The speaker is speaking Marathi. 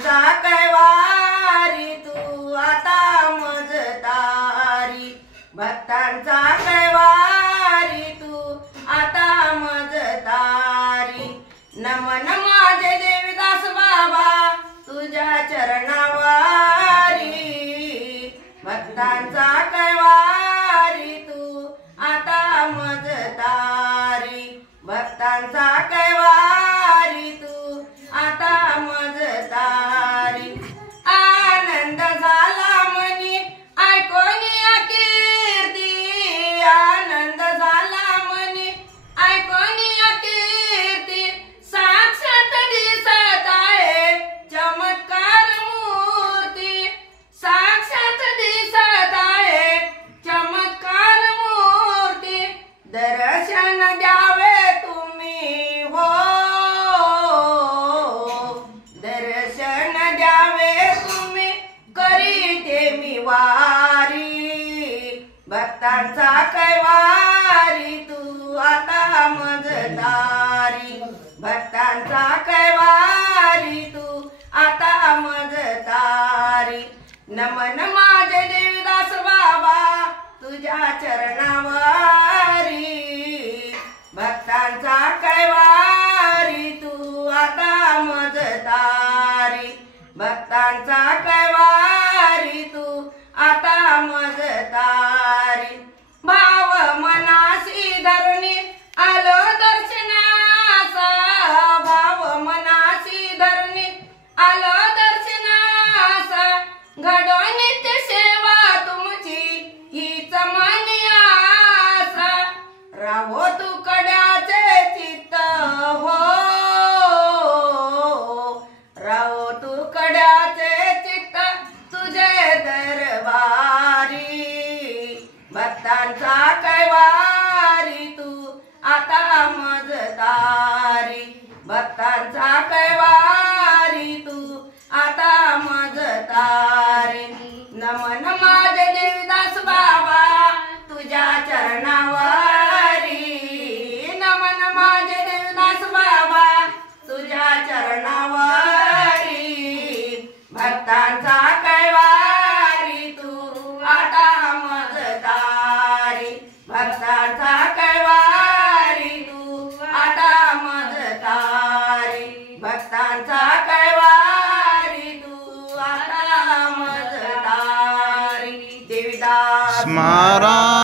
भक्तांचा कैवारी तू आता मजतारी, भक्तांचा कैवारी तू आता मजतारी। नमन माझे देवीदास बाबा तुझ्या चरणावारी, भक्तांचा कैवारी तू आता मजतारी, भक्तांचा कैवारी तू आता मजतारी। आनंद झाला मनी ऐकून या कीर्ती, आनंद झाला मनी ऐकून या कीर्ती, साक्षात दिसत आहे चमत्कार मूर्ती, साक्षात दिसत आहे चमत्कार मूर्ती। दर्शन द्यावे तुम्ही हो, दर्शन द्यावे तुम्ही करीते मी वारी, भक्तांचा कैवारी तू आता मजतारी, भक्तांचा कैवारी तू आता मजतारी। नमन माझे देवीदास बाबा तुझ्या चरणावारी, भक्तांचा कैवारी तू आता मजतारी, भक्तांचा कैवारी तू आता मजतारी। भाव मनासी धरुनी आलो दर्शनासा, भाव मनासी धरुनी आलो दर्शनासा, घडो नित्य सेवा तुमची हीच मनी आसा। राहो तू कड्याचे चित्त हो, राहो तू कड्याचे चित्त तुझे दरबारी, भक्तांचा कैवारी तू आता मजतारी, भक्तांचा कैवारी तू आता मजतारी। नमन माझे देवीदास बाबा तुझ्या चरणावारी, नमन माझे देवीदास बाबा तुझ्या चरणावारी, भक्तांचा कैवारी तू आता मजतारी, भक्तांचा कैवारी तू आता मजतारी, भक्तांचा कैवारी तू आता मजतारी। देवीदास स्मरा